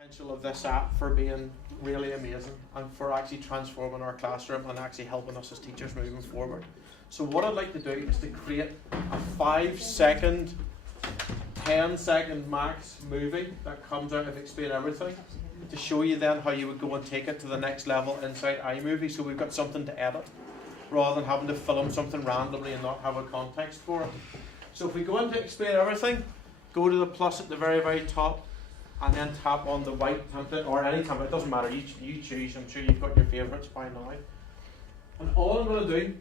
Potential of this app for being really amazing and for actually transforming our classroom and actually helping us as teachers moving forward. So what I'd like to do is to create a 5-second, 10-second max movie that comes out of Explain Everything to show you then how you would go and take it to the next level inside iMovie, so we've got something to edit rather than having to film something randomly and not have a context for it. So if we go into Explain Everything, go to the plus at the very, very top, and then tap on the white template, or any template, it doesn't matter, you choose. I'm sure you've got your favourites by now. And all I'm going to do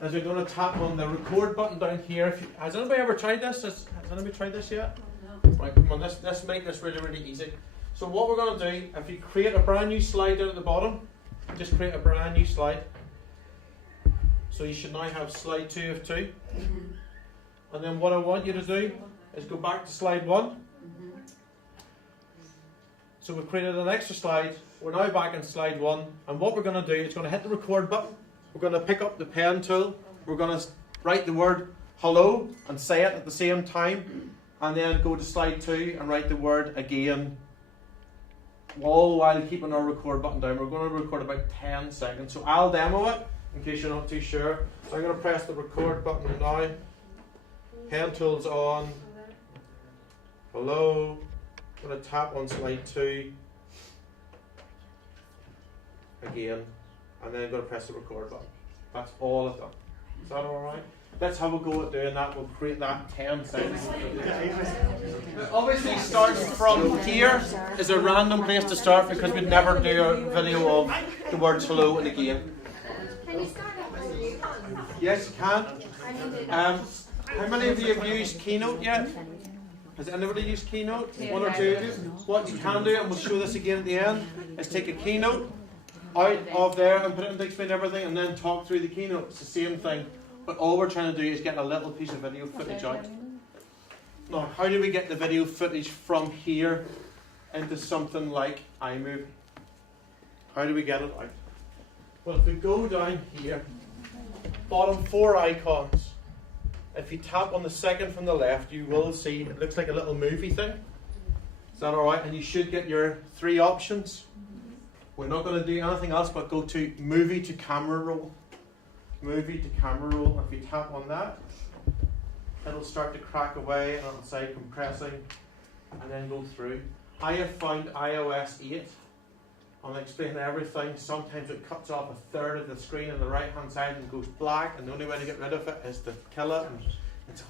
is we're going to tap on the record button down here. Has anybody ever tried this? Has anybody tried this yet? No. Right, come on, let's make this really, really easy. So what we're going to do, if you create a brand new slide down at the bottom, just create a brand new slide. So you should now have slide 2 of 2. And then what I want you to do is go back to slide 1. So we've created an extra slide. We're now back in slide 1, and what we're going to do is going to hit the record button. We're going to pick up the pen tool. We're going to write the word hello and say it at the same time, and then go to slide 2 and write the word again, all while keeping our record button down. We're going to record about 10 seconds. So I'll demo it in case you're not too sure. So I'm going to press the record button now. Pen tool's on. Hello. I'm going to tap on slide 2 again, and then I'm going to press the record button. That's all I've done. Is that alright? Let's have a go at doing that. We'll create that 10 seconds. It obviously starts from here is a random place to start because we'd never do a video of the words hello and again. Can you start it with you? Yes, you can. How many of you have used Keynote yet? Has anybody used Keynote? One or two of you? What you can do, and we'll show this again at the end, is take a Keynote out of there and put it into Explain Everything and then talk through the Keynote. It's the same thing, but all we're trying to do is get a little piece of video footage out. Now, how do we get the video footage from here into something like iMovie? How do we get it out? Well, if we go down here, bottom 4 icons, if you tap on the second from the left, you will see it looks like a little movie thing. Is that alright? And you should get your 3 options. We're not going to do anything else but go to movie to camera roll. Movie to camera roll. If you tap on that, it'll start to crack away and it'll say compressing and then go through. I have found iOS 8 on Explain Everything. Sometimes it cuts off 1/3 of the screen on the right hand side and goes black, and the only way to get rid of it is to kill it. And it's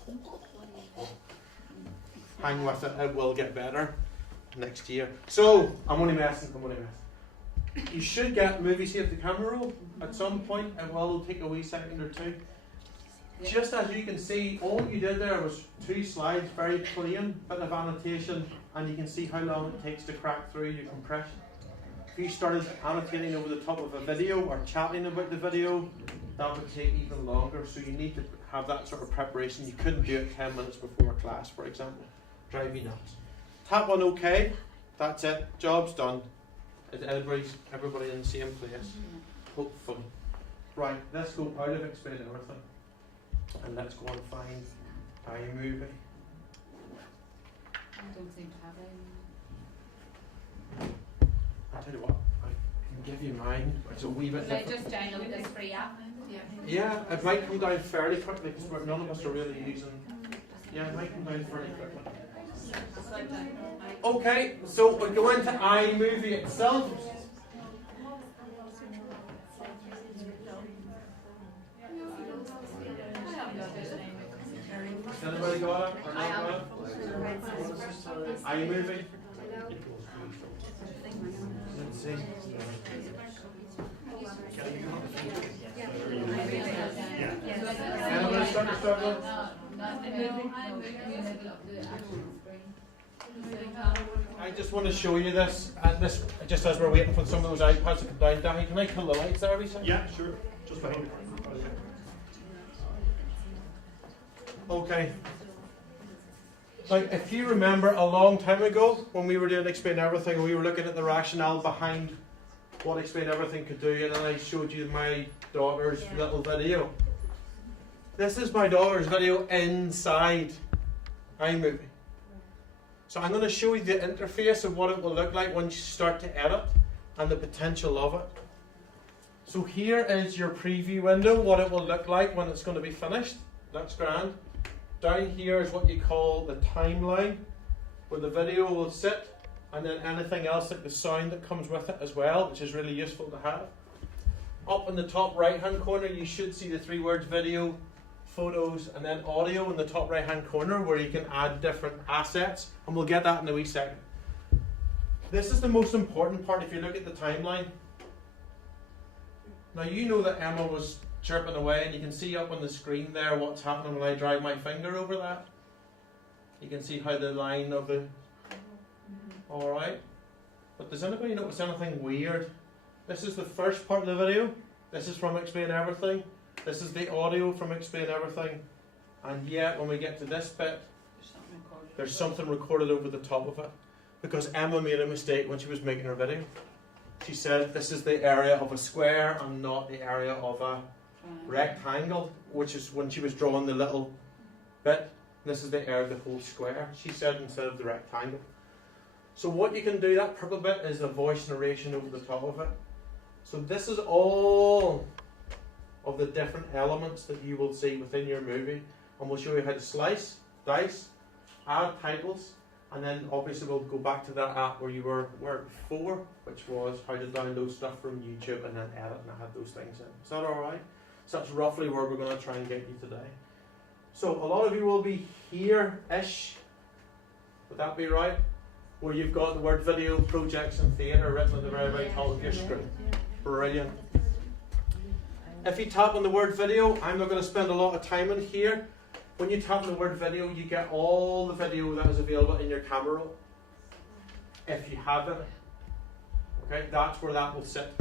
hang with it, it will get better next year. So I'm only messing. You should get movie save the camera roll at some point. It will take a wee second or two. Just as you can see, all you did there was 2 slides, very clean, bit of annotation, and you can see how long it takes to crack through your compression. If you started annotating over the top of a video or chatting about the video, that would take even longer. So you need to have that sort of preparation. You couldn't do it 10 minutes before class, for example. Drive you nuts. Tap on OK. That's it. Job's done. Everybody in the same place. Hopefully. Right, let's go out of Explain Everything. And let's go and find iMovie. I don't seem to have any. I'll tell you what, I can give you mine. It's a wee bit Will I different. just download this free app? Yeah, it might come down fairly quickly because none of us are really using. Yeah, it might come down fairly quickly. Okay, so we'll go into iMovie itself. Has anybody got it or not got it? iMovie. Let's see. Anybody start to struggle? I just want to show you this, and this just as we're waiting for some of those iPads to come down. Danny, can I pull the lights there, every second? Yeah, sure. Just behind you. Okay. Now, if you remember a long time ago when we were doing Explain Everything, we were looking at the rationale behind what Explain Everything could do, and then I showed you my daughter's little video. This is my daughter's video inside iMovie. So I'm going to show you the interface of what it will look like once you start to edit and the potential of it. So here is your preview window, what it will look like when it's going to be finished. That's grand. Down here is what you call the timeline, where the video will sit, and then anything else like the sound that comes with it as well, which is really useful to have. Up in the top right hand corner you should see the 3 words video, photos, and then audio in the top right hand corner, where you can add different assets, and we'll get that in a wee second. This is the most important part if you look at the timeline. Now you know that Emma was chirping away, and you can see up on the screen there what's happening when I drag my finger over that. You can see how the line of the... Alright. But does anybody notice anything weird? This is the first part of the video. This is from Explain Everything. This is the audio from Explain Everything. And yet when we get to this bit, there's something recorded over the top of it. Because Emma made a mistake when she was making her video. She said this is the area of a square and not the area of a rectangle, which is when she was drawing the little bit. This is the area of the whole square, she said, instead of the rectangle. So what you can do, that purple bit, is the voice narration over the top of it. So this is all of the different elements that you will see within your movie, and we'll show you how to slice, dice, add titles, and then obviously we'll go back to that app where you were before, which was how to download stuff from YouTube and then edit and add those things in. Is that alright? So that's roughly where we're going to try and get you today. So a lot of you will be here-ish, would that be right? Where you've got the word video, projects and theatre written at the very, very top of your screen. Brilliant. If you tap on the word video, I'm not going to spend a lot of time in here. When you tap on the word video, you get all the video that is available in your camera roll. If you have it. Okay, that's where that will sit.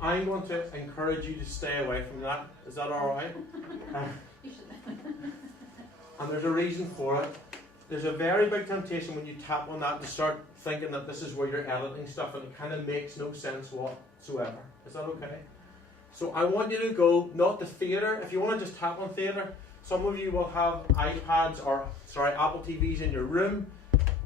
I'm going to encourage you to stay away from that. Is that alright? And there's a reason for it. There's a very big temptation when you tap on that to start thinking that this is where you're editing stuff, and it kind of makes no sense whatsoever. Is that okay? So I want you to go, not to theatre. If you want to just tap on theatre, some of you will have iPads or, Apple TVs in your room.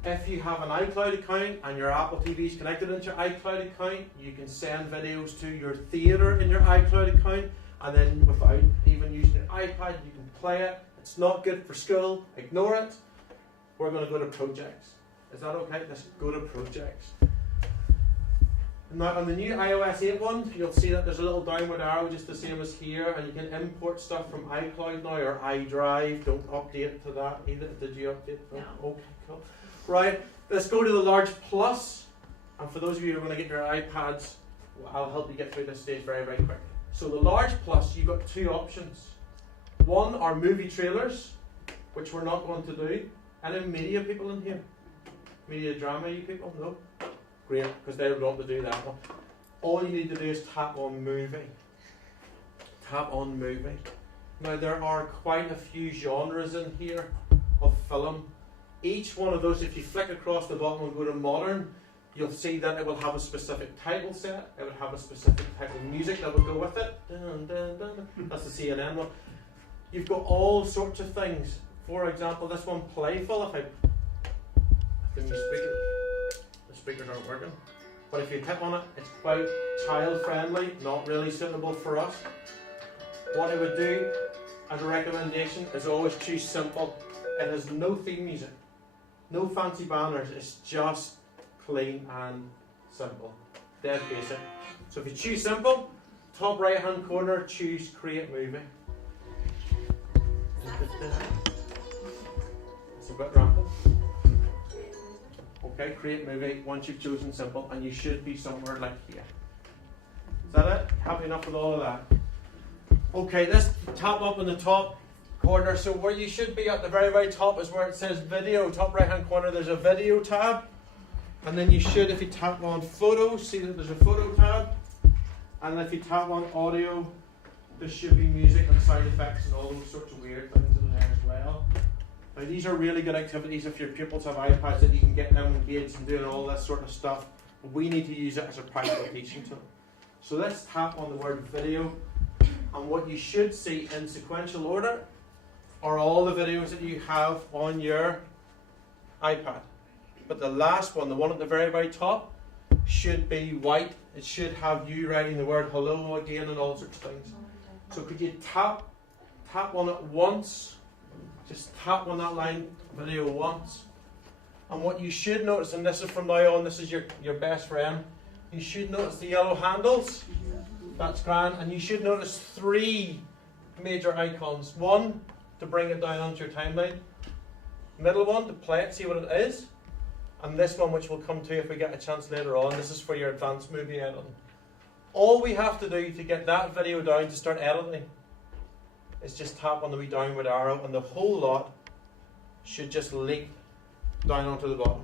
If you have an iCloud account and your Apple TV is connected into your iCloud account, you can send videos to your theatre in your iCloud account, and then without even using your iPad, you can play it. It's not good for school. Ignore it. We're going to go to projects. Is that okay? Let's go to projects. Now on the new iOS 8 one, you'll see that there's a little downward arrow just the same as here, and you can import stuff from iCloud now or iDrive. Don't update to that either. Did you update to that? No. Okay, cool. Right, let's go to the large plus. And for those of you who are going to get your iPads, I'll help you get through this stage very, very quickly. So the large plus, you've got 2 options. One are movie trailers, which we're not going to do. Any media people in here? Media drama, you people? No? Great, because they would want to do that one. All you need to do is tap on movie. Tap on movie. Now there are quite a few genres in here of film. Each one of those, if you flick across the bottom and go to modern, you'll see that it will have a specific title set. It will have a specific type of music that will go with it. Dun, dun, dun. That's the CNN one. You've got all sorts of things. For example, this one, playful. The speakers aren't working. But if you tap on it, it's quite child friendly, not really suitable for us. What I would do as a recommendation is always choose simple. It has no theme music, no fancy banners, it's just clean and simple. Dead basic. So if you choose simple, top right hand corner, choose create movie. It's a bit rampant. Okay, create movie once you've chosen simple, and you should be somewhere like here. Is that it? Happy enough with all of that? Okay, let's tap up in the top corner. So where you should be at the very, very top is where it says video. Top right hand corner, there's a video tab. And then you should, if you tap on photos, see that there's a photo tab. And if you tap on audio, there should be music and sound effects and all those sorts of weird things in there as well. Now these are really good activities if your pupils have iPads, that you can get them engaged and doing all this sort of stuff. But we need to use it as a practical teaching tool. So let's tap on the word video, and what you should see in sequential order are all the videos that you have on your iPad. but the last one, the one at the very, very top, should be white. It should have you writing the word hello again and all sorts of things. So could you tap on it once? Just tap on that line video once. And what you should notice, and this is from now on, this is your best friend, you should notice the yellow handles. That's grand. And you should notice 3 major icons. One, to bring it down onto your timeline. Middle one, to play it, see what it is. And this one, which we'll come to if we get a chance later on, this is for your advanced movie editing. All we have to do to get that video down to start editing is just tap on the wee downward arrow, and the whole lot should just leap down onto the bottom.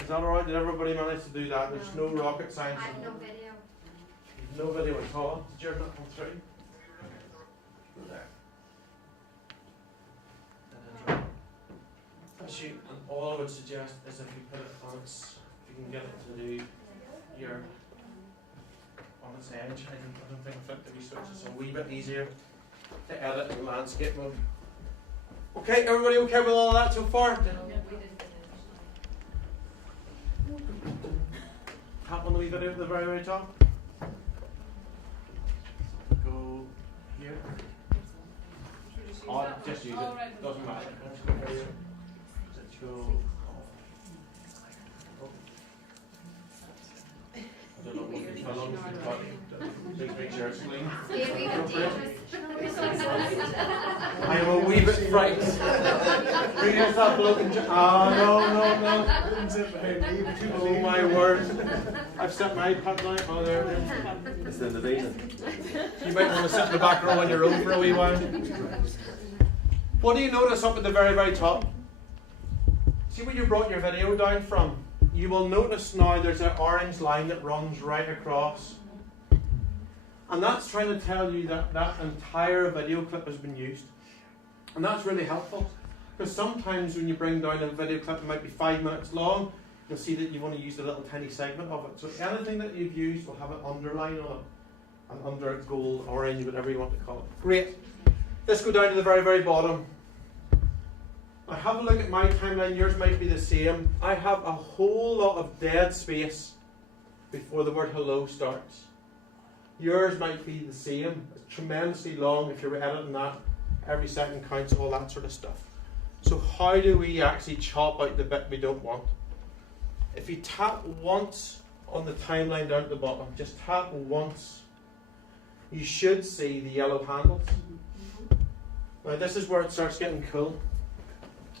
Is that alright? Did everybody manage to do that? There's no rocket science. I have no video. No video at all. Did yours not come through? There. Actually, and all I would suggest is if you put it on its, if you can get it to do your on its edge. I don't think effectively switches a wee bit easier to edit in landscape mode. Okay, everybody okay with all of that so far? Tap on the wee video at the very, very top. Go here. Oh, just use it. Doesn't matter. Let's go. I don't know how long it's been cut. Just make sure it's clean. I'm a wee bit frightened. Bring yourself looking. Oh, no. Oh, my word. I've set my iPad down. Oh, there it is. It's in the basement. You might want to sit in the back row on your own for a wee while. What do you notice up at the very, very top? See where you brought your video down from? You will notice now there's an orange line that runs right across. And that's trying to tell you that that entire video clip has been used. And that's really helpful. Because sometimes when you bring down a video clip that might be 5 minutes long, you'll see that you've only used a little tiny segment of it. So anything that you've used will have an underline on it. And under gold, orange, whatever you want to call it. Great. Let's go down to the very, very bottom. Now have a look at my timeline. Yours might be the same. I have a whole lot of dead space before the word hello starts. Yours might be the same. It's tremendously long if you're editing that. Every second counts, all that sort of stuff. So how do we actually chop out the bit we don't want? If you tap once on the timeline down at the bottom, just tap once, you should see the yellow handles. Now this is where it starts getting cool.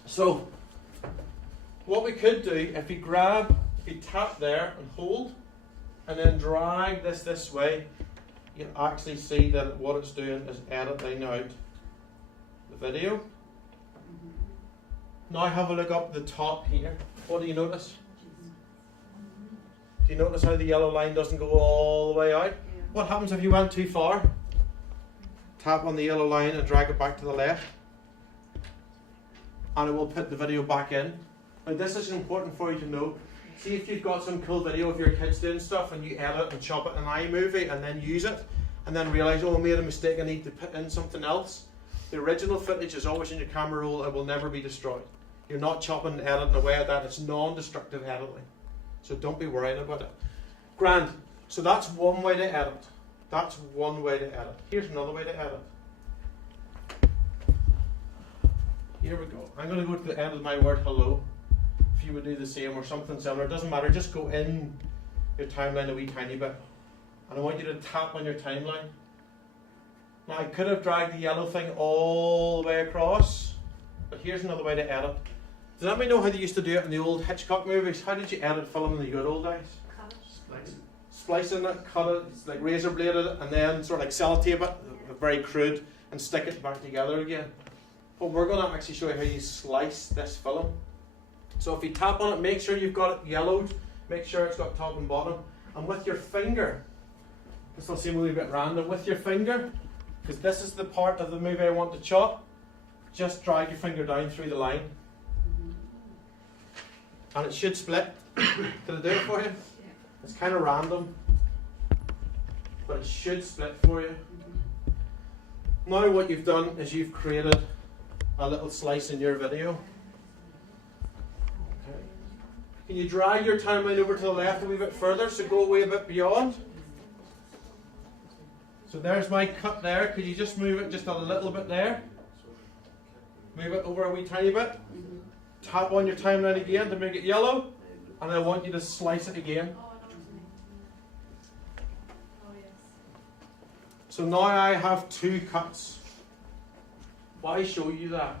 So what we could do, if you tap there and hold, and then drag this way, you can actually see that what it's doing is editing out the video. Now have a look up the top here. What do you notice? Do you notice how the yellow line doesn't go all the way out? What happens if you went too far? Tap on the yellow line and drag it back to the left. And it will put the video back in. Now this is important for you to know. See if you've got some cool video of your kids doing stuff and you edit and chop it in iMovie and then use it and then realise, oh, I made a mistake, I need to put in something else. The original footage is always in your camera roll, it will never be destroyed. You're not chopping and editing away at that, it's non-destructive editing. So don't be worried about it. Grand. So that's one way to edit. That's one way to edit. Here's another way to edit. Here we go. I'm going to go to the end of my word hello. If you would do the same or something similar, it doesn't matter. Just go in your timeline a wee tiny bit. And I want you to tap on your timeline. Now I could have dragged the yellow thing all the way across, but here's another way to edit. Does anybody know how they used to do it in the old Hitchcock movies? How did you edit film in the good old days? Like splicing it, cut it, it's like razor bladed it, and then sort of like sellotape it, very crude, and stick it back together again. But we're going to actually show you how you slice this film. So if you tap on it, make sure you've got it yellowed, make sure it's got top and bottom, and with your finger, this will seem a little bit random, with your finger, because this is the part of the movie I want to chop, just drag your finger down through the line. And it should split. Did I do it for you? It's kind of random, but it should split for you. Now what you've done is you've created a little slice in your video. Can you drag your timeline over to the left a wee bit further, so go away a bit beyond? So there's my cut there. Could you just move it just a little bit there? Move it over a wee tiny bit. Tap on your timeline again to make it yellow. And I want you to slice it again. So now I have 2 cuts. Why show you that?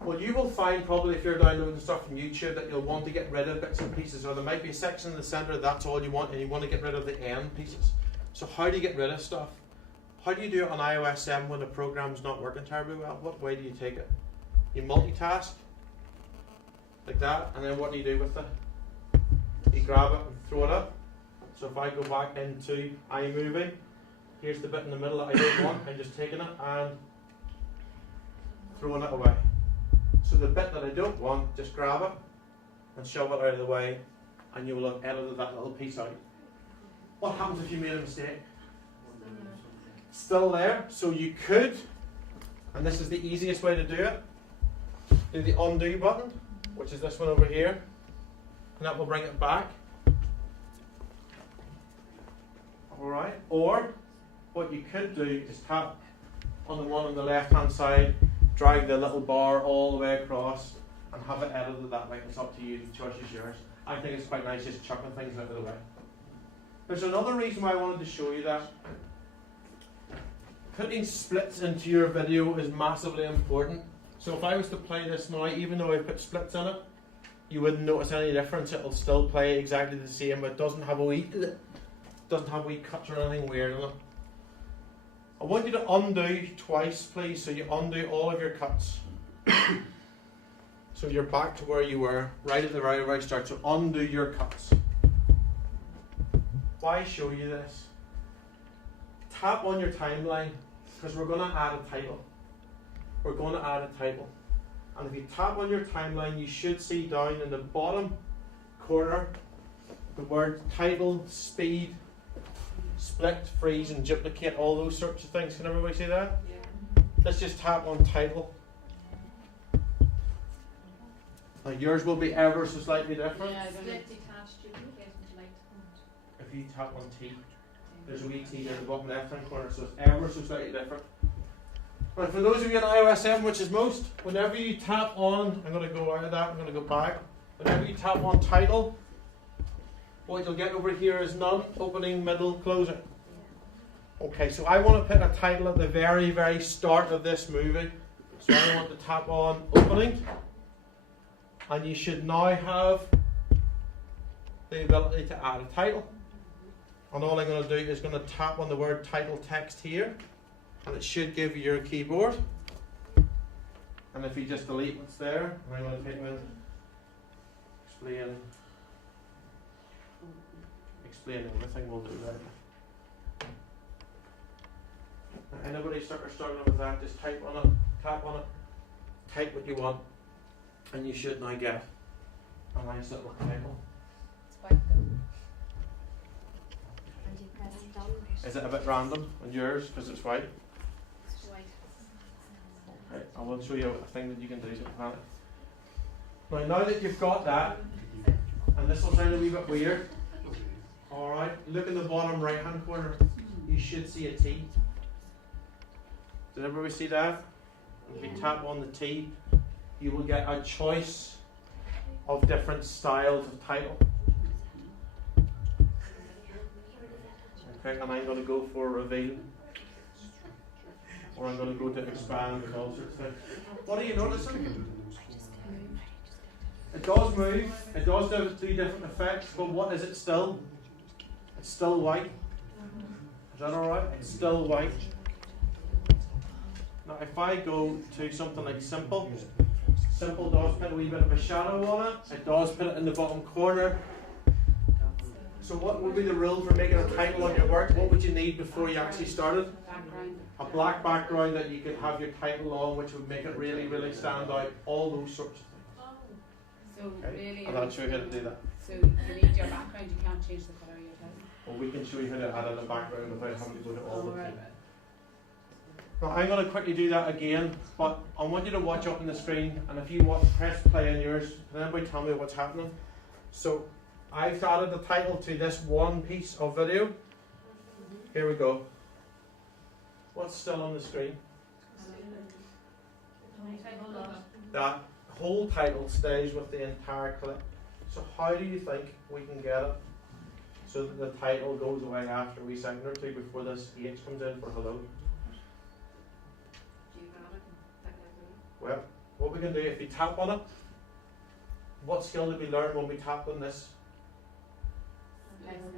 Well, you will find probably if you're downloading stuff from YouTube that you'll want to get rid of bits and pieces, or there might be a section in the center that's all you want, and you want to get rid of the end pieces. So how do you get rid of stuff? How do you do it on iOS 7 when the program's not working terribly well? What way do you take it? You multitask like that, and then what do you do with it? You grab it and throw it up. So if I go back into iMovie, here's the bit in the middle that I don't want. I'm just taking it and throwing it away. So the bit that I don't want, just grab it and shove it out of the way, and you will have edited that little piece out. What happens if you made a mistake? Still there. So you could, and this is the easiest way to do it, do the undo button, which is this one over here, and that will bring it back. Alright, or what you could do is tap on the one on the left hand side, drag the little bar all the way across, and have it edited that way. It's up to you, the choice is yours. I think it's quite nice just chucking things out of the way. There's another reason why I wanted to show you that. Putting splits into your video is massively important. So if I was to play this now, even though I put splits in it, you wouldn't notice any difference. It'll still play exactly the same, but it doesn't have wee cuts or anything weird in it. I want you to undo twice, please, so you undo all of your cuts. So you're back to where you were, right at the very start. So undo your cuts. Why show you this? Tap on your timeline, because we're going to add a title. We're going to add a title. And if you tap on your timeline, you should see down in the bottom corner the word title, speed, split, freeze, and duplicate, all those sorts of things. Can everybody see that? Yeah. Let's just tap on title. Now yours will be ever so slightly different. Yeah, split, detached, duplicate, and select. If you tap on T, there's a wee T there in the bottom left hand corner, so it's ever so slightly different. But for those of you on iOS 7, which is most, whenever you tap on, I'm going to go out of that, I'm going to go back. Whenever you tap on title, what you'll get over here is none, opening, middle, closing. Okay, so I want to put a title at the very start of this movie. So I want to tap on opening, and you should now have the ability to add a title. And all I'm going to do is going to tap on the word title text here, and it should give you your keyboard. And if you just delete what's there, I'm going to take in explain everything, we'll do that. Anybody struggling with that, just type on it, tap on it, type what you want, and you should now get a nice little title. It's quite good. Is it a bit random on yours because it's white? It's white. Okay, I will show you a thing that you can do. Now that you've got that, and this will sound a wee bit weird, alright, look in the bottom right hand corner, you should see a T. Did everybody see that? If you tap on the T, you will get a choice of different styles of title. Okay, and I'm going to go for reveal, or I'm going to go to expand and all sorts of things. What are you noticing? It does move, it does do 3 different effects, but what is it still? It's still white. Is that alright? It's still white. Now if I go to something like simple, simple does put a wee bit of a shadow on it, it does put it in the bottom corner. So what would be the rule for making a title on your work? What would you need before you actually started? Background. A black background that you could have your title on, which would make it really stand out, all those sorts of things. So Okay? really, And I'll show you how to do that. so you need your background. You can't change the colour of your title. Well, we can show you how to add in the background without having to go to all the Alright. things. Now I'm going to quickly do that again, but I want you to watch up on the screen, and if you want to press play on yours, can anybody tell me what's happening? So I've added the title to this one piece of video. Here we go. What's still on the screen? That whole title stays with the entire clip. So how do you think we can get it so that the title goes away after a wee second or two before this H comes in for hello? Well, what we can do, if we tap on it, what skill did we learn when we tapped on this?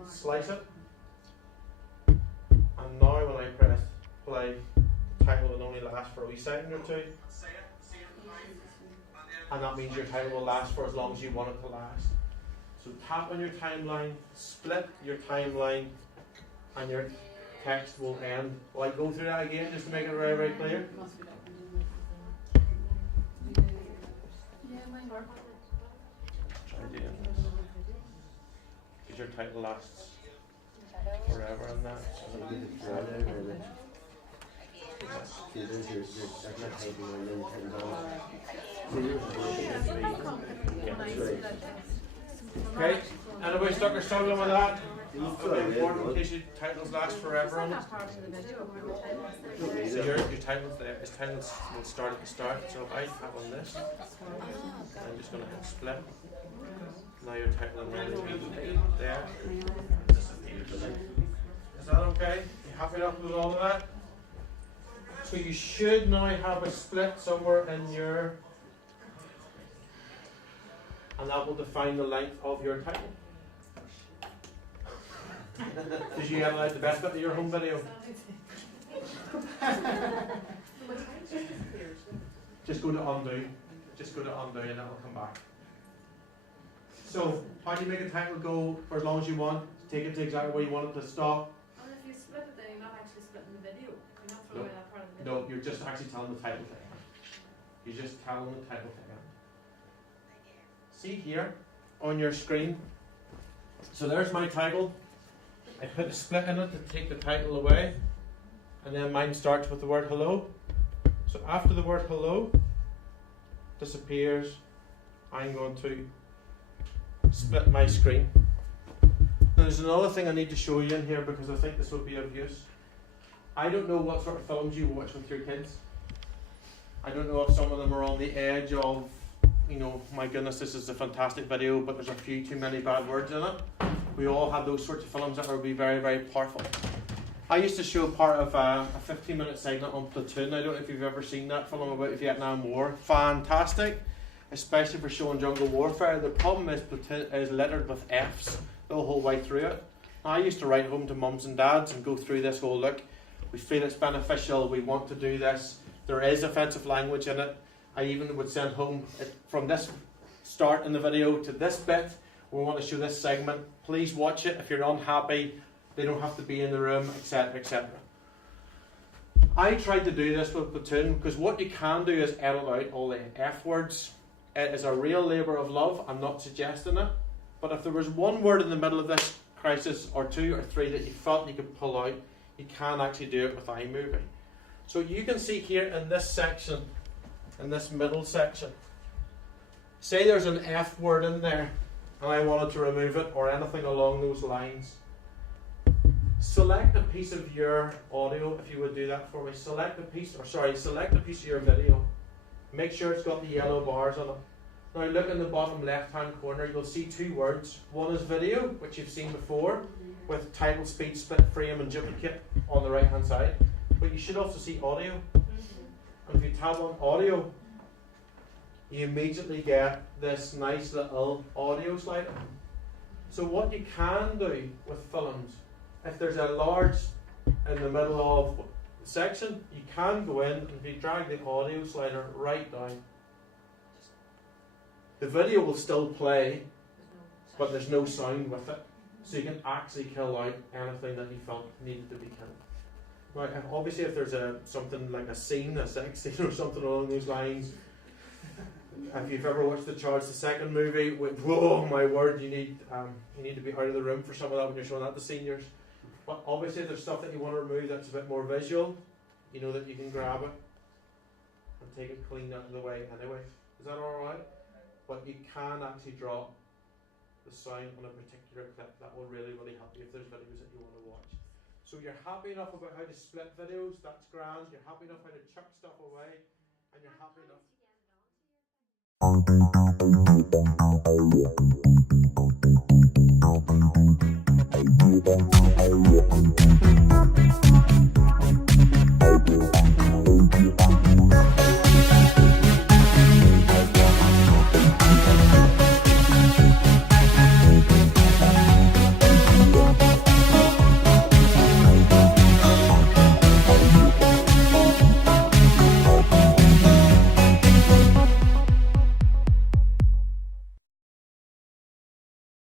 Slice it. And now when I press play, the title will only last for a wee second or two. And that means your title will last for as long as you want it to last. So tap on your timeline, split your timeline, and your text will end. Will I go through that again just to make it very, very clear? Try doing this. Because your title lasts forever in that. Okay, anybody stuck or struggling with that? It's very important in case your titles last forever on it. So your titles there, his titles will start at the start. So if I tap on this, I'm just going to hit split. Now your title will be there. Is that okay? You happy enough with all of that? So you should now have a split somewhere in your, and that will define the length of your title. Did you have the best bit of your home video? Just go to undo. Just go to undo and it will come back. So, how do you make a title go for as long as you want? Take it to exactly where you want it to stop. And if you split it, then you're not actually splitting the video. You're not throwing away that part of the video. No, you're just actually telling the title to end. You're just telling the title to end. See here on your screen. So there's my title. I put a split in it to take the title away. And then mine starts with the word hello. So after the word hello disappears, I'm going to split my screen. Now there's another thing I need to show you in here because I think this will be of use. I don't know what sort of films you watch with your kids. I don't know if some of them are on the edge of, you know, my goodness, this is a fantastic video, but there's a few too many bad words in it. We all have those sorts of films that will be very, very powerful. I used to show part of a 15-minute segment on Platoon. I don't know if you've ever seen that film about the Vietnam War. Fantastic, especially for showing jungle warfare. The problem is Platoon is littered with Fs the whole way through it. I used to write home to mums and dads and go through this whole look. We feel it's beneficial, we want to do this. There is offensive language in it. I even would send home from this start in the video to this bit. We want to show this segment. Please watch it. If you're unhappy, they don't have to be in the room, etc., etc. I tried to do this with Platoon because what you can do is edit out all the F words. It is a real labour of love. I'm not suggesting it. But if there was one word in the middle of this crisis, or two or three, that you felt you could pull out, you can actually do it with iMovie. So you can see here in this section, in this middle section, say there's an F word in there and I wanted to remove it or anything along those lines. Select a piece of your audio, if you would do that for me. Select a piece of your video. Make sure it's got the yellow bars on it. Now look in the bottom left hand corner, you'll see two words. One is video, which you've seen before, with title, speed, split, frame and duplicate on the right hand side. But you should also see audio. And if you tap on audio, you immediately get this nice little audio slider. So what you can do with films, if there's a large in the middle of the section, you can go in and if you drag the audio slider right down, the video will still play, but there's no sound with it. So you can actually kill out anything that you felt needed to be killed. Right, and obviously if there's something like a scene, a sex scene or something along those lines, if you've ever watched the Charles II movie, whoa my word, you need to be out of the room for some of that when you're showing that to seniors. But obviously if there's stuff that you want to remove that's a bit more visual, you know that you can grab it and take it clean out of the way anyway. Is that alright? But you can actually drop the sound on a particular clip. That will really, really help you if there's videos that you want to watch. So you're happy enough about how to split videos, that's grand. You're happy enough how to chuck stuff away, and you're happy enough.